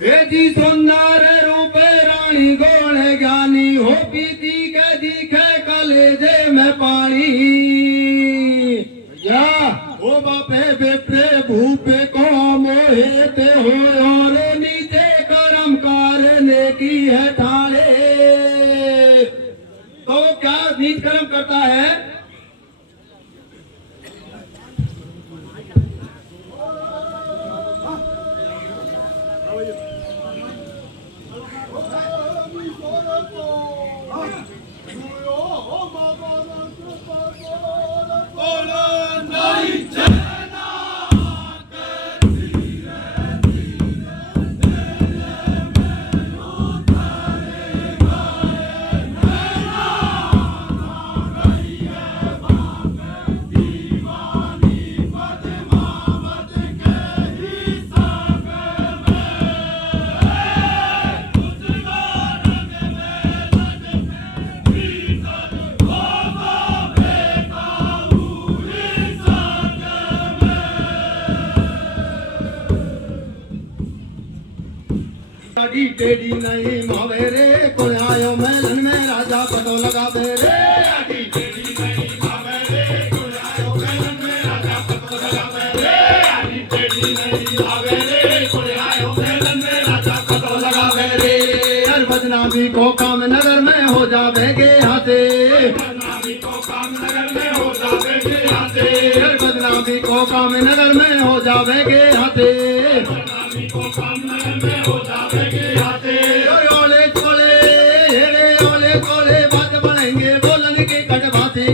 हे जी सुंदर रूप रानी गोण ज्ञानी हो पीती के दिखे कलेजे में पानी या ओ बापे बेटे भूपे को मोहेते हो और नीचे कर्म करने की है ठाणे। तो क्या नीच कर्म करता है? टेढ़ी नहीं मावे रे कोई आयो मेलन में राजा पतो लगावे रे। आड़ी टेढ़ी नहीं मावे रे कोई आयो मेलन में राजा पतो लगावे रे। आड़ी टेढ़ी नहीं मावे रे कोई आयो मेलन में राजा पतो लगावे रे। हर बदनामी को काम नगर में हो जावेगे हाथे। बदनामी को काम नगर में हो जावेगे हाथे। हर बदनामी को काम नगर में हो जावेगे हाथे। बदनामी को काम नगर में हो जावेगे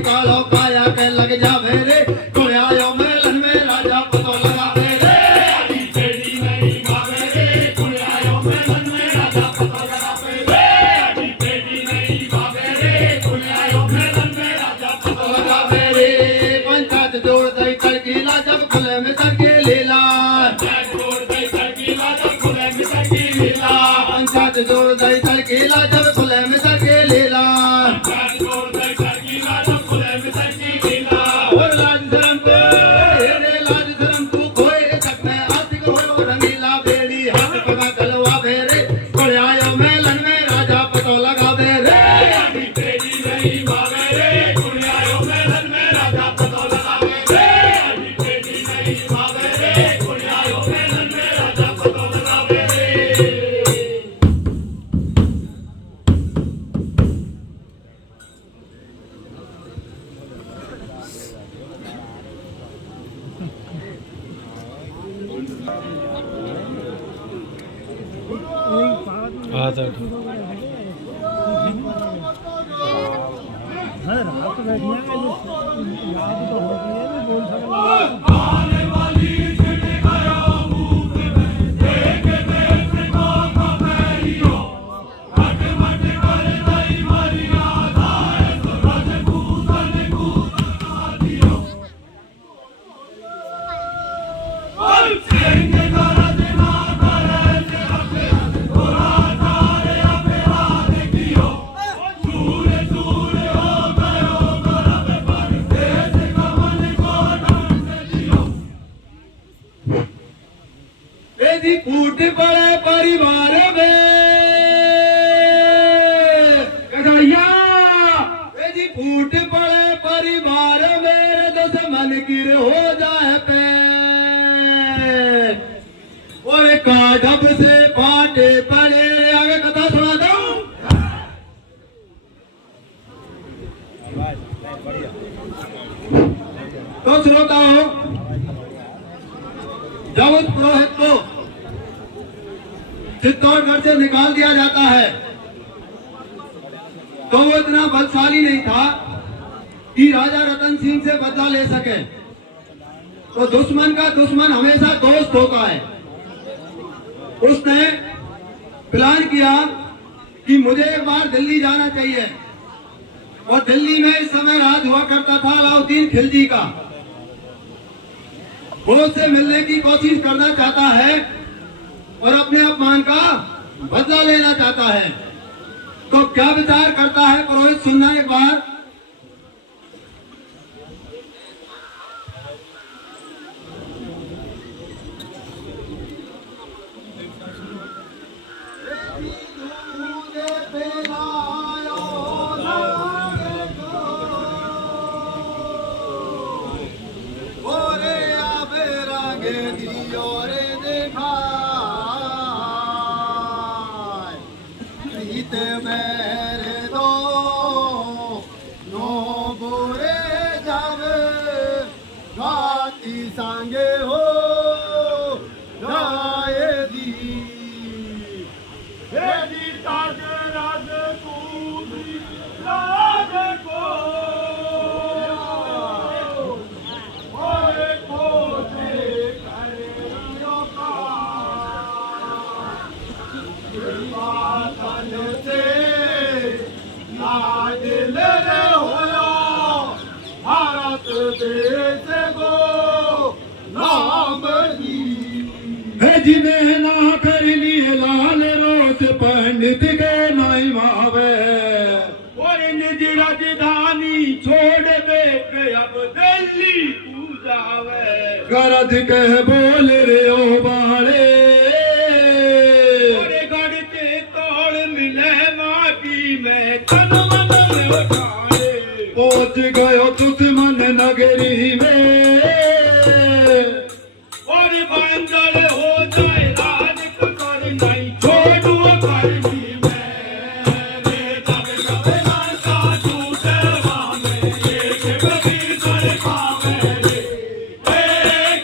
कालो काया के लग जावे रे कोई आयो मेलन में राजा पतो लगावे रे। आड़ी टेढ़ी नहीं मावे रे कोई आयो मेलन में राजा पतो लगावे रे। आड़ी टेढ़ी नहीं मावे रे कोई आयो मेलन में राजा पतो लगावे रे। पंचायत जोड़ दई तड़कीला जब खुले में सके लीला। पंचायत जोड़ दई तड़कीला जब खुले में सके लीला। पंचायत जोड़ दई तड़कीला जब खुले में सके लीला। फूट पड़े परिवार में कन्हैया। यदि फूट पड़े परिवार में दुश्मन गिर हो जाए पे और काढ़ब से पाटे पड़े। आगे कथा सुना दो। तो श्रोता हो, जब उस पुरोहित को चित्तौड़गढ़ से निकाल दिया जाता है तो वो इतना बलशाली नहीं था कि राजा रतन सिंह से बदला ले सके। तो दुश्मन का दुश्मन हमेशा दोस्त होता है। उसने प्लान किया कि मुझे एक बार दिल्ली जाना चाहिए और दिल्ली में इस समय राज हुआ करता था अलाउद्दीन खिलजी का। वो उससे मिलने की कोशिश करना चाहता है और अपने अपमान का बदला लेना चाहता है। तो क्या विचार करता है पुरोहित, सुनना एक बार। जीत मेरे दो नो बोरे जावे गाती सांगे हो गाए दी हेदी ताज राज कूदी राज को ओए खोजे करियो का बातन से नादिल रे होया भारत देश को नाम दी जिन्हें ना कर लिए लाल रोस पंडित के नाई मावे और निज राजधानी छोड़ दे के अब दिल्ली पूजावे गरज कह बोल रे ओ बाले और गढ़ के तोड़ मिले माटी में तन मन उठाए पहुंच गयो दुश्मन नगरी में और बंदर हो जाए राज कर नहीं छोड़ू करनी में रे तब कबे ना का झूठे वामे एक कबीर कर पावे रे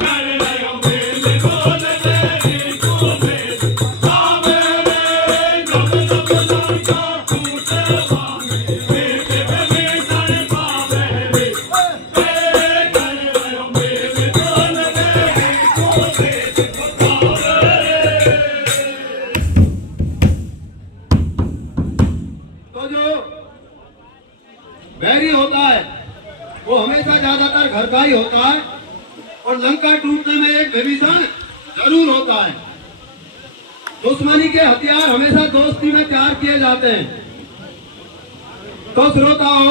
कर रयो मेरे बोल रे को मेरे पावे रे कब कब ना का झूठे वामे एक कबीर कर पावे रे कर रयो मेरे बोल तो जो बैरी होता है वो हमेशा ज्यादातर घर का ही होता है और लंका टूटने में एक विभीषण जरूर होता है। दुश्मनी के हथियार हमेशा दोस्ती में तैयार किए जाते हैं। तो श्रोताओ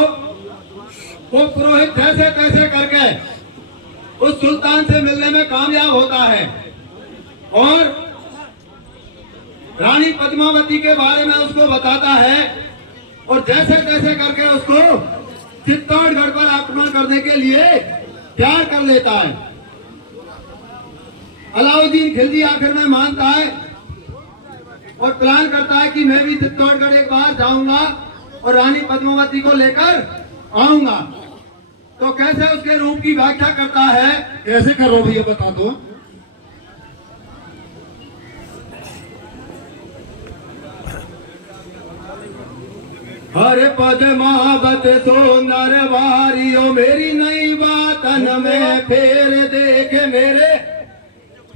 वो पुरोहित जैसे तैसे करके उस सुल्तान से मिलने में कामयाब होता है और रानी पद्मावती के बारे में उसको बताता है और जैसे तैसे करके उसको चित्तौड़गढ़ पर आक्रमण करने के लिए तैयार कर लेता है। अलाउद्दीन खिलजी आखिर में मानता है और प्लान करता है कि मैं भी चित्तौड़गढ़ एक बार जाऊंगा और रानी पद्मावती को लेकर आऊंगा। तो कैसे उसके रूप की व्याख्या करता है, कैसे करो भैया बता दो। हरे पद्मावत सुंदर वारियो मेरी नई बातन में फेर देख मेरे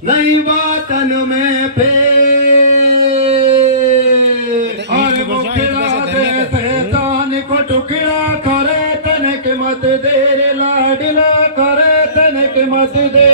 नई बातन में फेर हर मुखड़ा दे शैतान को टुकड़ा करे तनक मत दे लाडला करे तनक मत दे।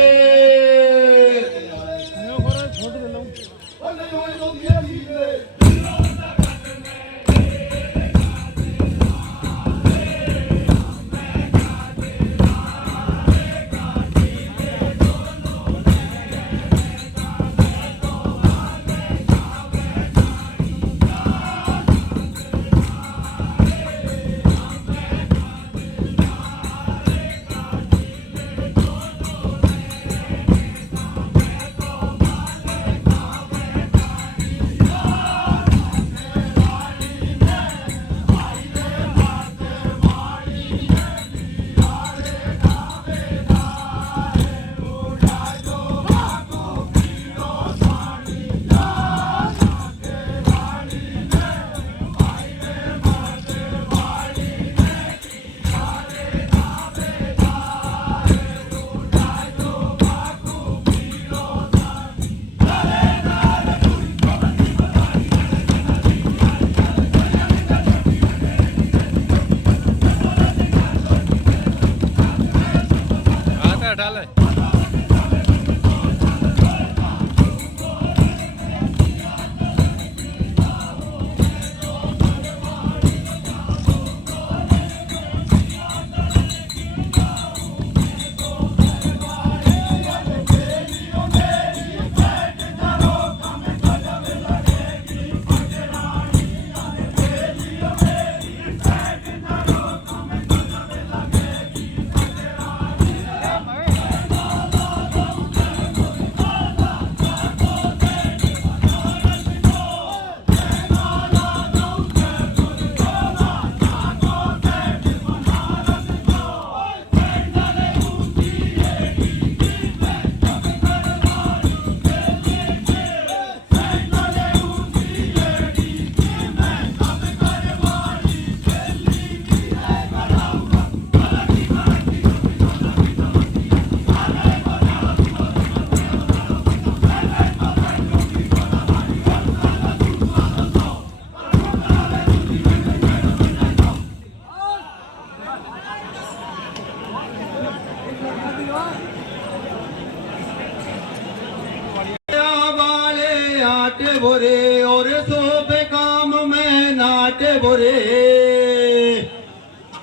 नाटे बोरे और सो बेकाम में नाटे बोरे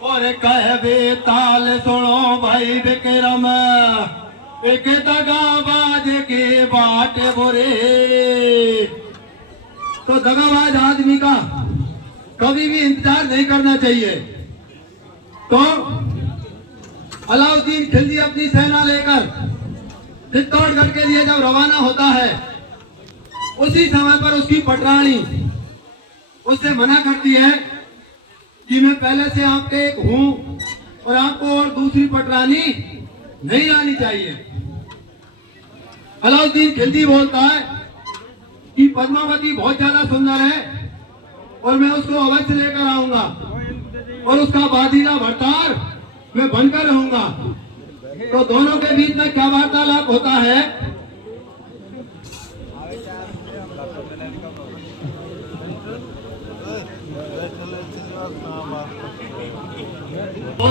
और कह बेताल सुनो भाई बेकरम एक दगाबाज के बाटे बोरे। तो दगाबाज आदमी का कभी भी इंतजार नहीं करना चाहिए। तो अलाउद्दीन खिलजी अपनी सेना लेकर चित्तौड़गढ़ के लिए जब रवाना होता है, उसी समय पर उसकी पटरानी उससे मना करती है कि मैं पहले से आपके एक हूं और आपको और दूसरी पटरानी नहीं लानी चाहिए। अलाउद्दीन खिलजी बोलता है कि पद्मावती बहुत ज्यादा सुंदर है और मैं उसको अवश्य लेकर आऊंगा और उसका बादीला भरतार मैं बनकर रहूंगा। तो दोनों के बीच में क्या वार्तालाप होता है?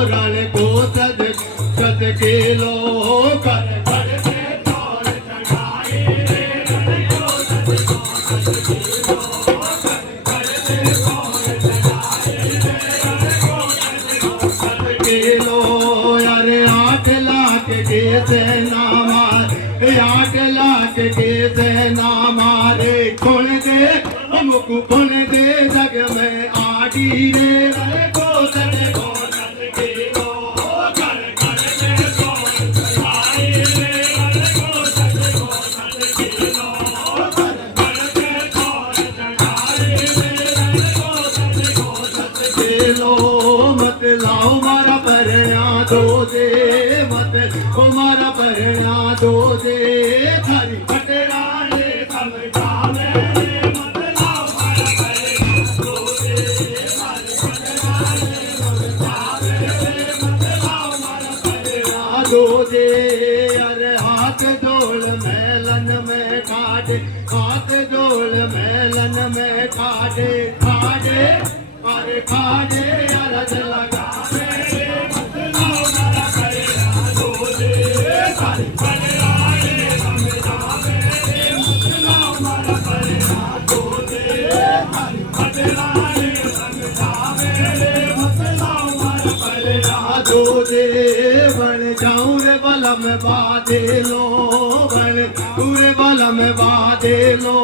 रण को सद सद के लो कर के सेना मारे खोल दे हमको खोल दे जग में आड़ी रे को सने को के लो कर कर में को आई रे को सने के लो कर कर को चढ़ाई रे को सने के लो मत लाओ मारा परया दो दे मत ओ मारा परया दो दे थारी हाथ जोड़ मेलन में काटे हाथ जोड़ मेलन में काटे खाड़े अरे खाड़े अरज लगा बलम बादे लो बल पूरे बलम बादे लो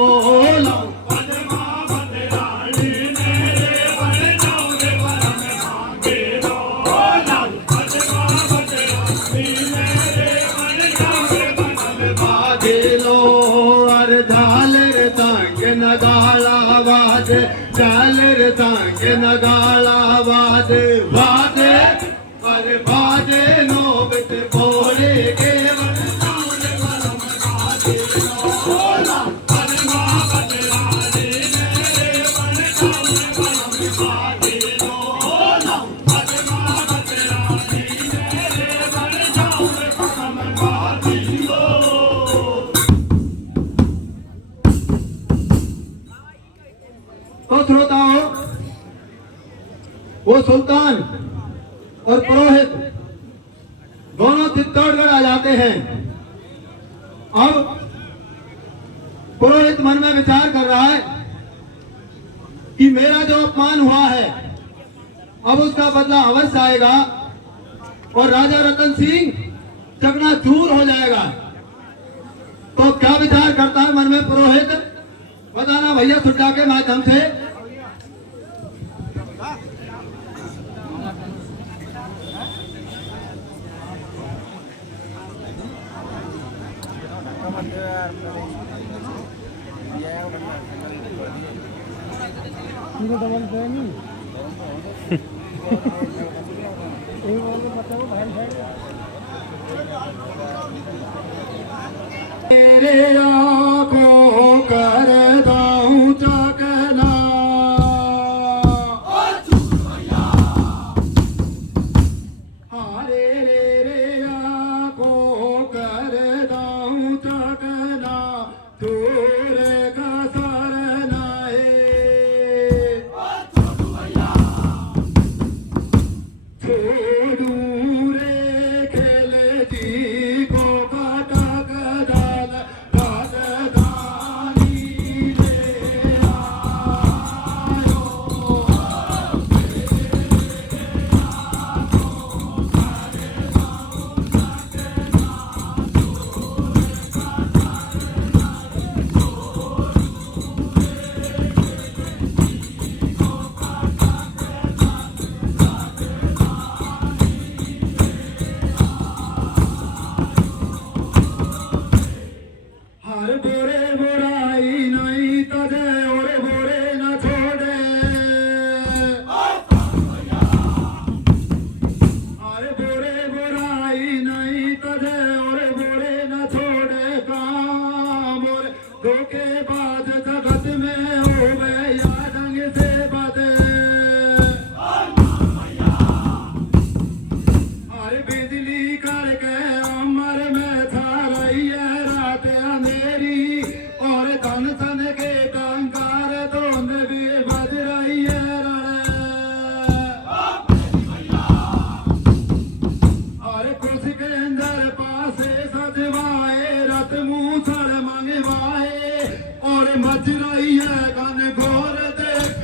बादे लो अर झालर तंग नगाला बाज झालर तंग नगाला बाज बादे अरे बादे नोबत बोले के तो श्रोताओं, वो सुल्तान और पुरोहित दोनों चित्तौड़गढ़ आ जाते हैं। अब पुरोहित मन में विचार कर रहा है कि मेरा जो अपमान हुआ है अब उसका बदला अवश्य आएगा और राजा रतन सिंह चकनाचूर हो जाएगा। तो क्या विचार करता है मन में पुरोहित, बताना भैया सुट्टा के माध्यम से। मेरे आँखों कर दाऊं चकना हारे रे आँखों कर दाऊं चकना तूरे का सरना छोड़ू रे खेल जी को काटा में होवे या ढंग से बदे अरे बिजली करके अमर में था रही है रात अंधेरी और धन सन के टंकार धुंध भी बज रही है अरे कुछ के अंदर पासे सजवाए रत मूसर मंगवाए और मच रही है गन घोर देख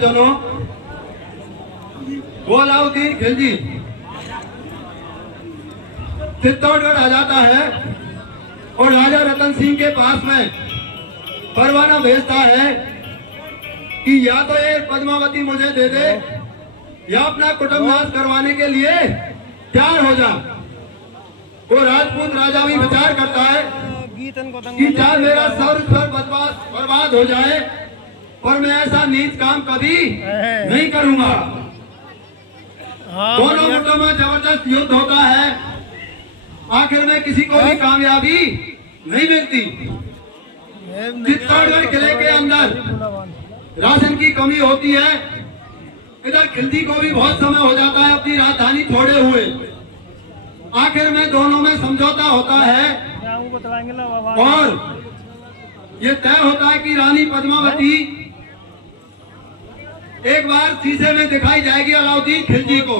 चलो वो अलाउद्दीन खिलजी चित्तौड़गढ़ आ जाता है और राजा रतन सिंह के पास में परवाना भेजता है कि या तो ये पद्मावती मुझे दे दे या अपना कुटुंबवास करवाने के लिए तैयार हो जा। वो राजपूत राजा भी विचार करता है कि चाहे मेरा सर्व बर्बाद हो जाए पर मैं ऐसा नीच काम कभी नहीं करूंगा। दोनों गुटों में जबरदस्त युद्ध होता है, आखिर में किसी को भी कामयाबी नहीं मिलती। चित्तौड़गढ़ किले के अंदर राशन की कमी होती है, इधर खिलजी को भी बहुत समय हो जाता है अपनी राजधानी छोड़े हुए। आखिर में दोनों में समझौता होता है और ये तय होता है कि रानी पद्मावती एक बार शीशे में दिखाई जाएगी अलाउद्दीन खिलजी को।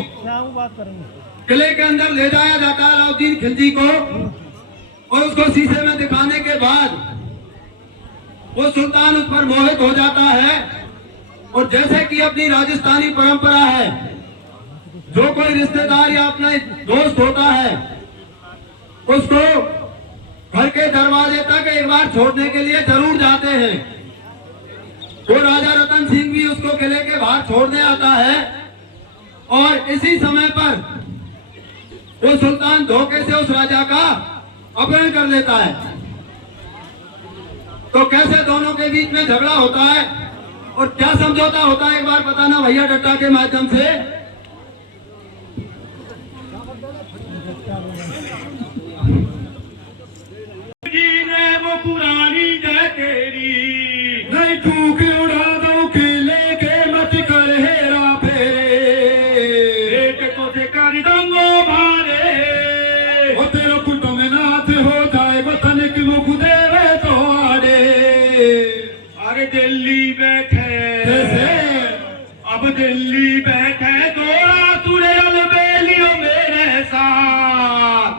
किले के अंदर ले जाया जाता है अलाउद्दीन खिलजी को और उसको शीशे में दिखाने के बाद वो सुल्तान उस पर मोहित हो जाता है। और जैसे कि अपनी राजस्थानी परंपरा है, जो कोई रिश्तेदार या अपना दोस्त होता है उसको घर के दरवाजे तक एक बार छोड़ने के लिए जरूर जाते हैं। तो राजा रतन सिंह भी उसको किले के बाहर छोड़ने आता है और इसी समय पर वो सुल्तान धोखे से उस राजा का अपहरण कर लेता है। तो कैसे दोनों के बीच में झगड़ा होता है और क्या समझौता होता है, एक बार बताना भैया डट्टा के माध्यम से। वो पुरानी जय तेरी नहीं फूक उड़ा दो किले के मत कर हेरा फेरे को से कर दंगो भारे वो तेरा कुटुंब में नाथ हो जाए वतन की मुख देवे तो आड़े। अरे दिल्ली बैठे अब दिल्ली बैठे गोरा तुरे अलबेलियों मेरे साथ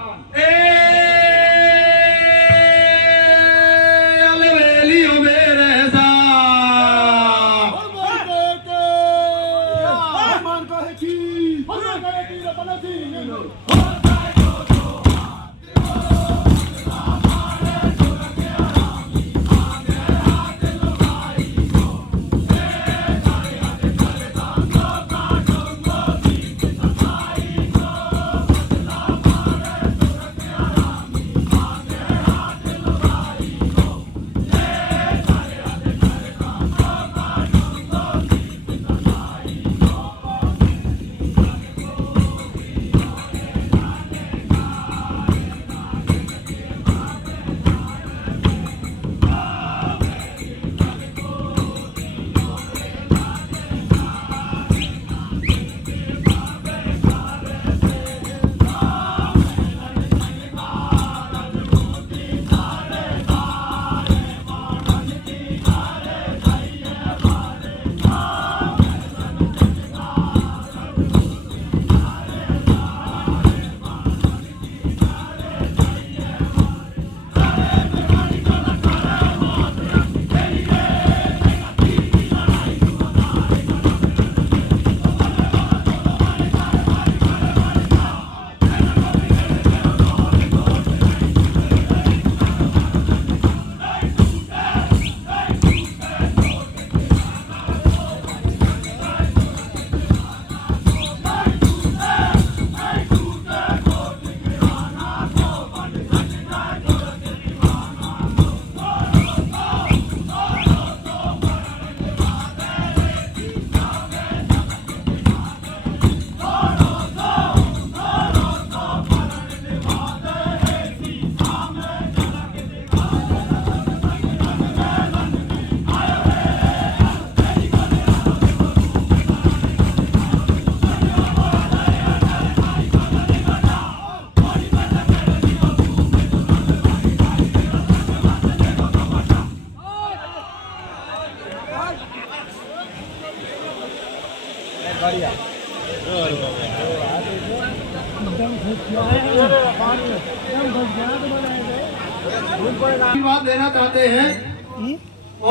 बात देना चाहते हैं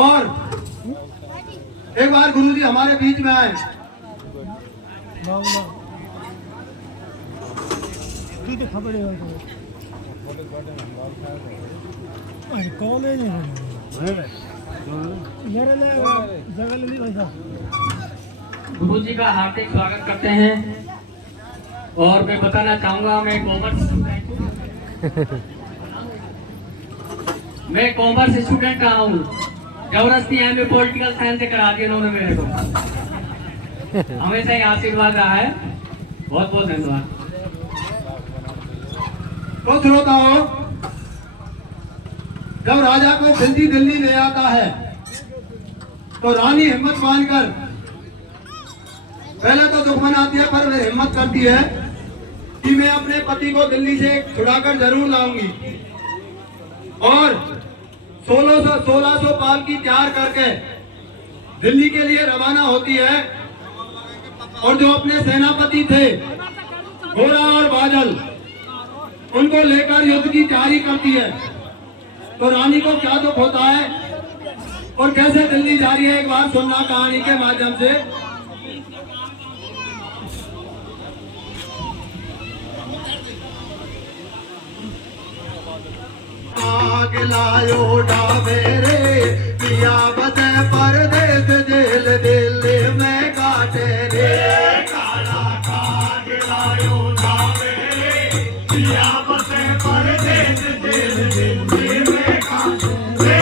और एक बार गुरुजी हमारे बीच में आए। खबर कॉलेज गुरु जी का हार्दिक स्वागत करते हैं और मैं बताना चाहूंगा मैं कॉमर्स स्टूडेंट रहा हूँ। जबरदस्ती एमए पॉलिटिकल साइंस से करा दिया उन्होंने मेरे को। हमेशा ही आशीर्वाद रहा है। बहुत बहुत धन्यवाद। तो श्रोताओ, जब राजा को खिलजी दिल्ली ले आता है तो रानी हिम्मत बांधकर पहले तो दुश्मन आती है, पर वे हिम्मत करती है कि मैं अपने पति को दिल्ली से छुड़ाकर जरूर लाऊंगी और 1600 पाल की तैयार करके दिल्ली के लिए रवाना होती है। और जो अपने सेनापति थे घोड़ा और बादल, उनको लेकर युद्ध की तैयारी करती है। तो रानी को क्या दुख होता है और कैसे दिल्ली जा रही है, एक बार सुनना कहानी के माध्यम से। आग लायो डावेरे पिया बसे परदेस जेल दिल्ली में काटे रे। काला काग लायो डावेरे पिया बसे परदेस जेल दिल्ली में काटे रे।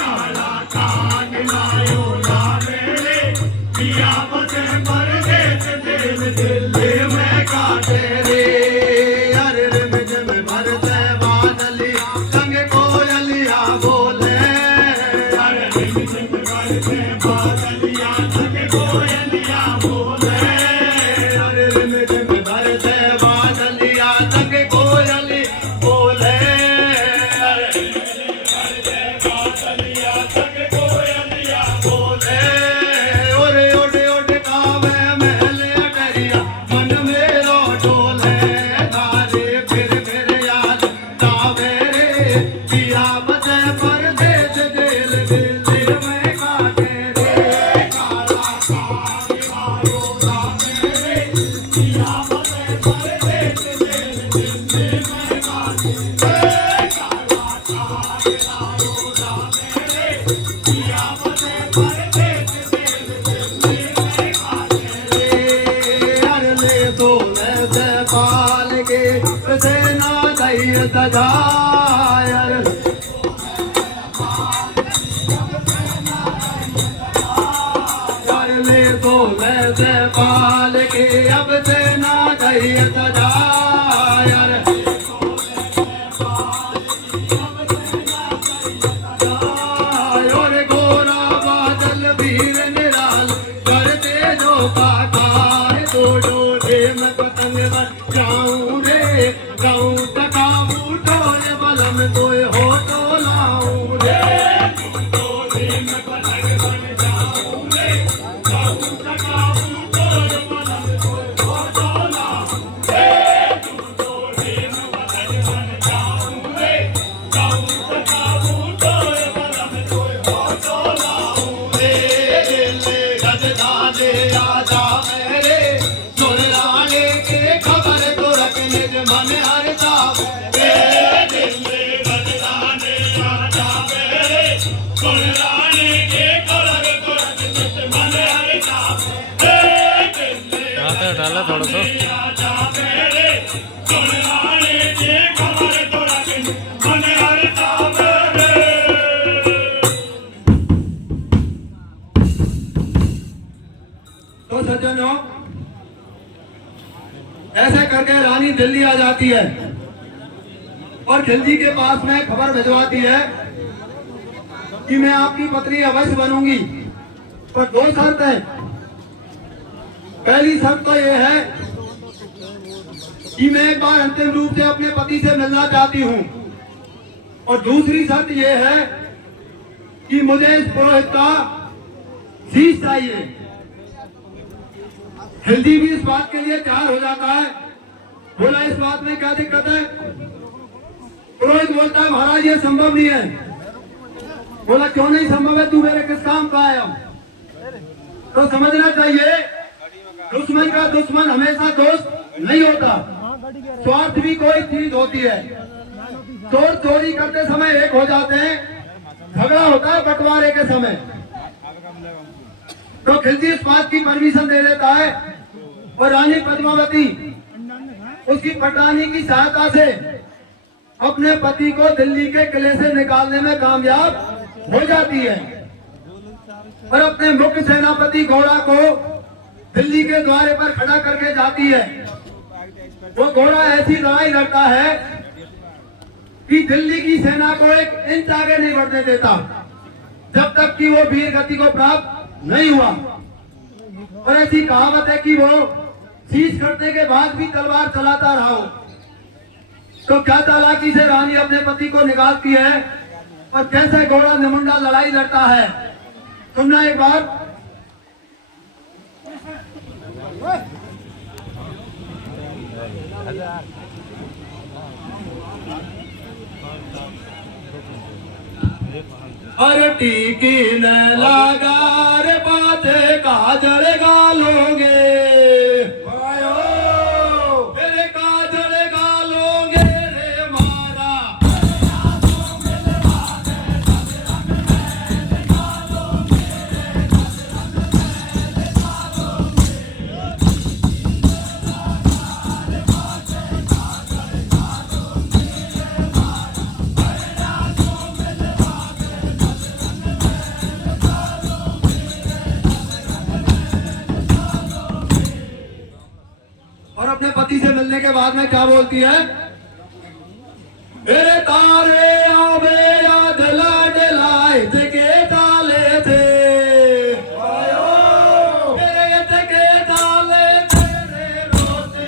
काला काग लायो डावेरे पिया बसे परदेस जेल दिल्ली में काटे रे। अरे रे में भरते पाल के अब से ना गई सजायर। और गोरा बादल वीर निराल करते जो काकार तो डोरे में पतंग बन जाऊं रे। गाऊं तकाऊ ढोल बलम कोई हो तो लाऊं रे। डाला थोड़ा सा तो सज्जनों, ऐसे करके रानी दिल्ली आ जाती है और खिलजी के पास में खबर भिजवाती है कि मैं आपकी पत्नी अवश्य बनूंगी, पर दो शर्त है। पहली शर्त तो यह है कि मैं एक बार अंतिम रूप से अपने पति से मिलना चाहती हूं, और दूसरी शर्त यह है कि मुझे इस पुरोहित का शीश चाहिए। खिलजी भी इस बात के लिए तैयार हो जाता है। बोला इस बात में क्या दिक्कत है? पुरोहित बोलता है महाराज ये संभव नहीं है। बोला क्यों नहीं संभव है? तू मेरे किस काम का आया? तो समझना चाहिए दुश्मन का दुश्मन हमेशा दोस्त नहीं होता। स्वार्थ भी कोई चीज होती है। चोर चोरी करते समय एक हो जाते हैं, झगड़ा होता है बंटवारे के समय। तो खिलजी इस बात की परमिशन दे देता है और रानी पद्मावती उसकी पटानी की सहायता से अपने पति को दिल्ली के किले से निकालने में कामयाब हो जाती है और अपने मुख्य सेनापति घोड़ा को दिल्ली के द्वारे पर खड़ा करके जाती है। वो घोड़ा ऐसी लड़ाई लड़ता है कि दिल्ली की सेना को एक इंच आगे नहीं बढ़ने देता जब तक कि वो वीर गति को प्राप्त नहीं हुआ। और ऐसी कहावत है कि वो शीश कटने के बाद भी तलवार चलाता रहा हो। तो क्या चालाकी से रानी अपने पति को निकालती है और कैसे घोड़ा निमुंडा लड़ाई लड़ता है, सुनना एक बार। अरे टीकी न लगा रे बाते काजल गालोगे, मेरे काजल गालोगे रे मारा। और अपने पति से मिलने के बाद में क्या बोलती है? मेरे तारे आवे याद लाडलाए के ताले थे, मेरे के ताले तेरे रोते।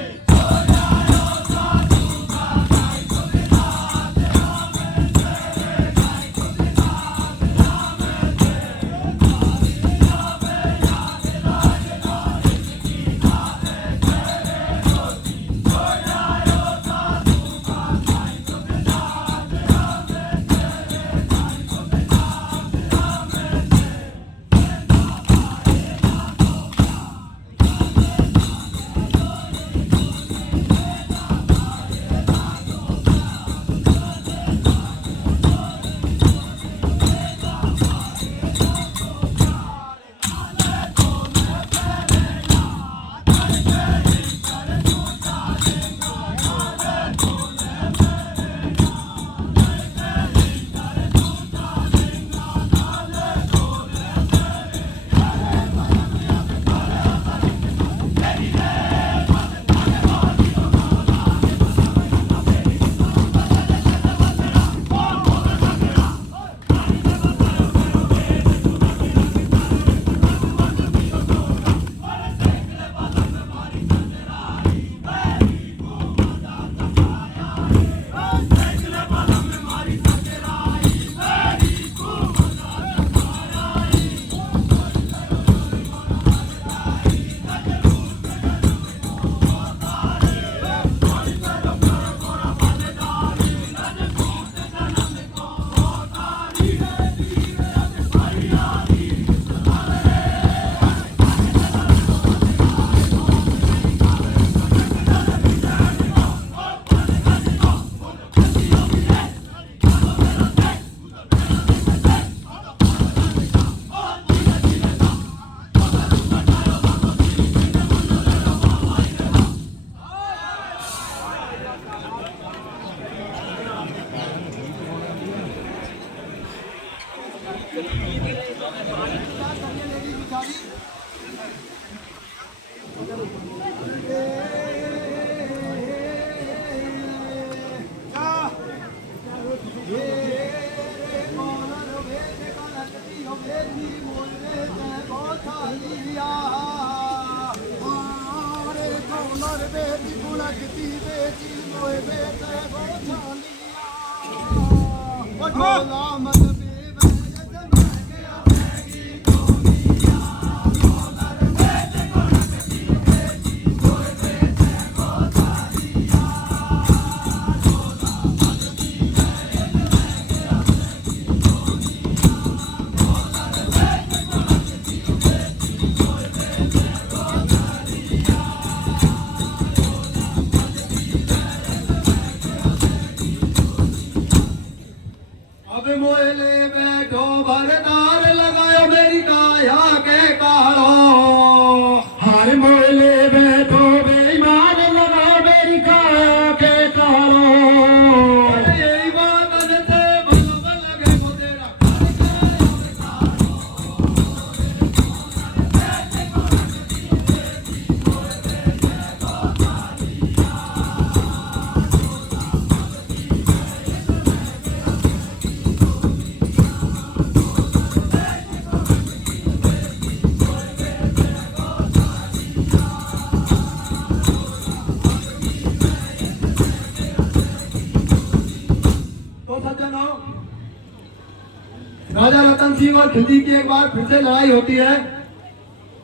सिंह और खिलजी की एक बार फिर से लड़ाई होती है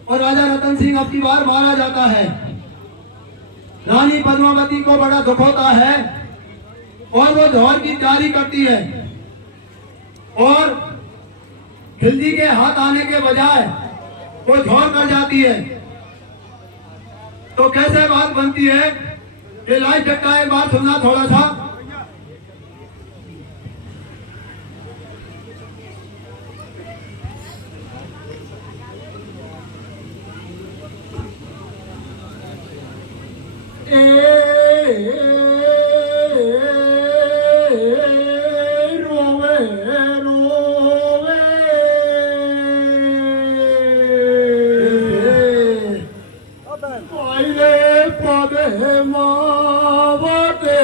और राजा रतन सिंह अब की बार मारा जाता है। रानी पद्मावती को बड़ा दुख होता है और वो जौहर की तैयारी करती है और खिलजी के हाथ आने के बजाय वो जौहर कर जाती है। तो कैसे बात बनती है ये लाइव चट्टा एक बात सुनना थोड़ा सा। रोवे रोवे पहले पदे मावते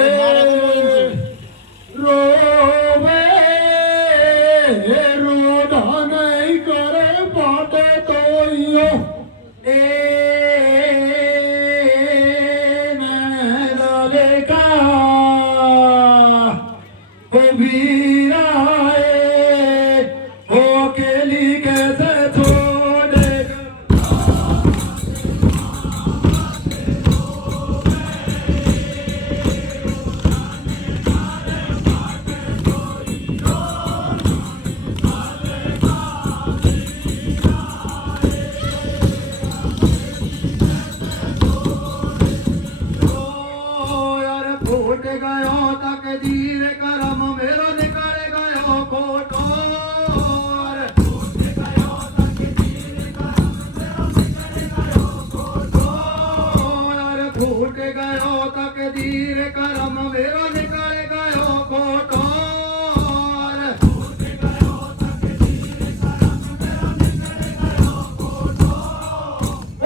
रोवे रोधा नहीं करे बाटे तो यो फूट गयो तक धीर करम मेरो निकल गयो खोटो फूट गयो तक धीर करम मेरो निकल गयो खोटो फूट गयो तक धीर करम मेरो निकल गयो खोटो फूट गयो तक धीर करम मेरो निकल गयो खोटो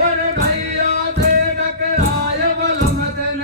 और गैया दे डकराय बलम दिन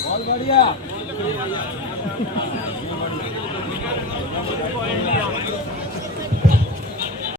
बहुत बढ़िया।